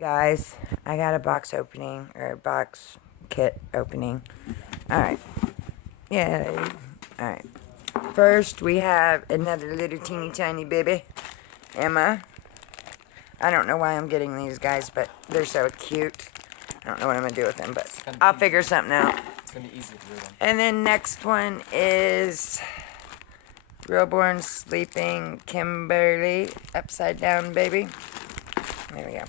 Guys, I got a box opening, or box kit opening. Alright. Yay. Alright. First, we have another little teeny tiny baby. Emma. I don't know why I'm getting these guys, but they're so cute. I don't know what I'm going to do with them, but I'll figure something out. It's going to be easy to do them. And then next one is Real-born Sleeping Kimberly. Upside down baby. There we go.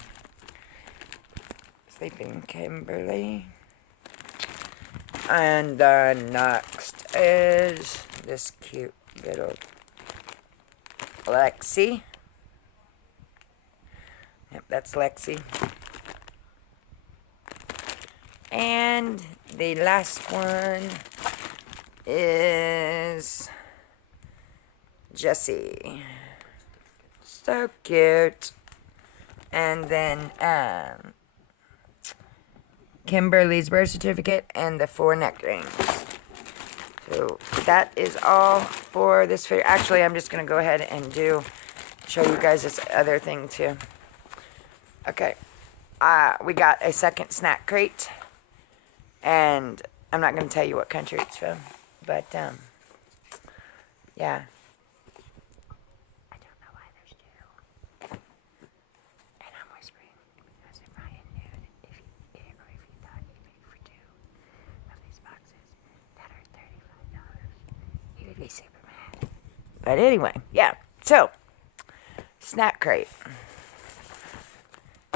Sleeping Kimberly. And next is this cute little Lexi. Yep, that's Lexi. And the last one is Jessie. So cute. And then Kimberly's birth certificate and the 4 neck rings. So that is all for this video. Actually, I'm just going to go ahead and show you guys this other thing too. Okay. We got a second snack crate. And I'm not going to tell you what country it's from. But, yeah. I don't know why there's 2. And I'm whispering because if Ryan knew or if you thought you paid for 2 of these boxes that are $35, he would be super mad. But anyway, yeah. So, snack crate.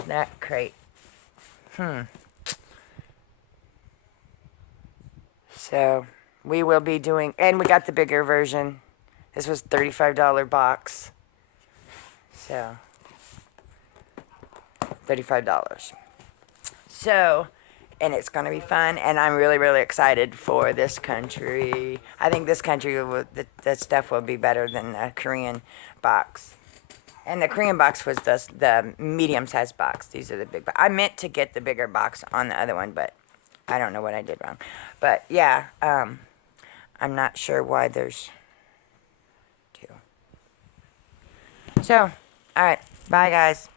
Snack crate. So, we will be doing, and we got the bigger version. This was $35 box. So, $35. So, and it's going to be fun, and I'm really, really excited for this country. I think this country, the stuff will be better than the Korean box. And the Korean box was the medium-sized box. These are the big box. I meant to get the bigger box on the other one, but I don't know what I did wrong. But, yeah, I'm not sure why there's 2. So, alright, bye, guys.